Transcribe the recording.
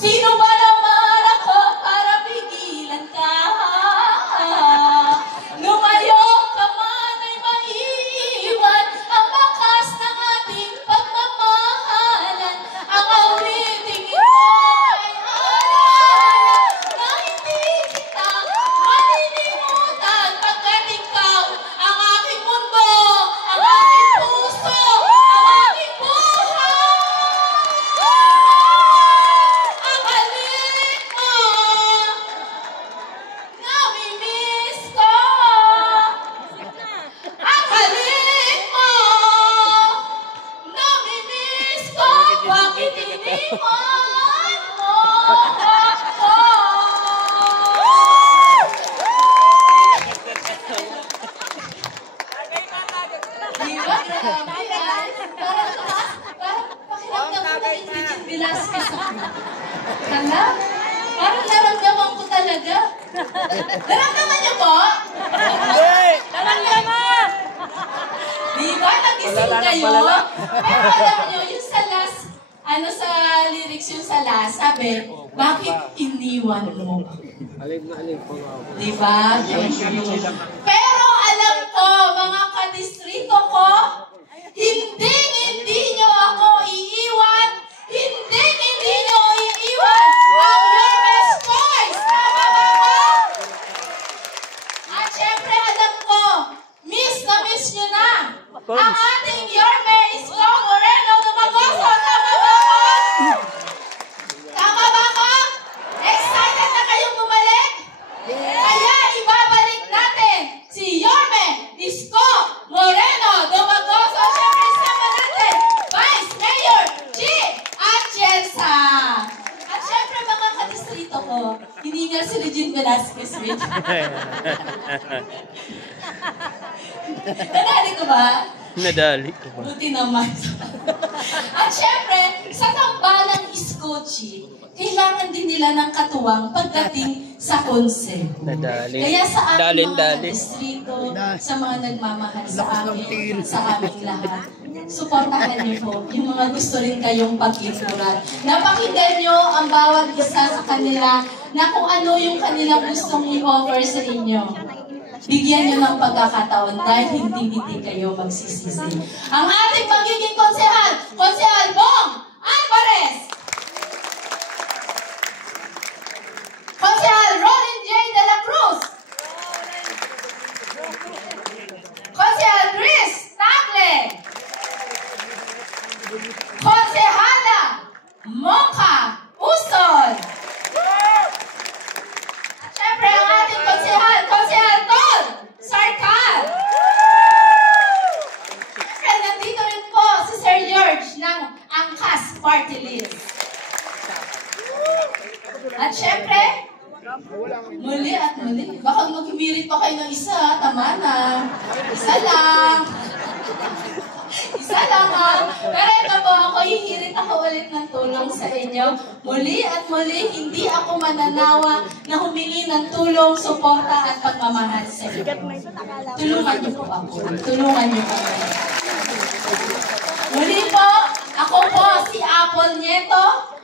Sino ba naman ako para pigilan ka? Lumayo ka man ay maiiwan ang bakas ng ating pagmamahalan. Ang awiting ito ay alaala na hindi kita malilimutan pagkat ikaw ang aking mundo, ang aking puso, ang aking buhay. Ang halik mo, namimiss ko. Ang halik mo, namimiss ko. Bakit iniwan mo ako? Diba? Grabe ah. Parang pakiramdam ko naging Bridget Velasquez ako. Hala? Parang naramdaman ko talaga. Naramdaman niyo po? Naramdaman! Diba? Nagising kayo? Pero alam niyo, yung sa last, sa lyrics yung sa last, sabi, bakit iniwan mo? Alig na alig po ako. Diba? Pero alam ko, mga kadistrito ko, hindi nyo ako iiwan. Hindi nyo iiwan ang your best choice. Tama ba ko? At syempre, alam ko, miss na miss nyo na. Ang ating Yorme Isko Moreno Dumagoso. Tama ba ko? Tama ba ko? Excited na kayong bumalik? Kaya ibabalik natin si Yorme Isko Moreno Dumagoso. Siyempre, isama natin Vice Mayor G. Atienza. At siyempre, mga kadistrito ko, hindi nga si Regine Velasquez. Nadali ko ba? Nadali ko ba? Buti naman. At syempre, sa tambalang Iskochi, kailangan din nila ng katuwang pagdating sa konsep. Nadali. Kaya sa ating mga Dali. distrito, sa mga nagmamahal sa amin, sa aming lahat, suportahan niyo po yung mga gusto rin kayong pagkituran. Napakinggan niyo ang bawat isa sa kanila na kung ano yung kanilang gustong i-offer sa inyo. Bigyan nyo ng pagkakataon dahil hindi kayo magsisisi. Ang ating magiging konsehal, Konsehal Bong Alvarez! Konsehal Rolin J. De La Cruz! Konsehal Chris Tagle! Konsehala Mocha Usol! At syempre ang ating konsehal, Konsehal Tol Sarkal! Syempre, nandito rin po si Sir George ng Angkas Party List. At syempre, muli at muli. Baka mag-imirit pa kayo ng isa, tama na. Isa lang. Isa lang ha. Pero ito po, ako hihirit ako ulit ng tulong sa inyo. Muli at muli, hindi ako mananawa na humingi ng tulong, suporta at pagmamahal sa inyo. Tulungan niyo po ako. Tulungan niyo po. Muli po, ako po si Apple Nieto.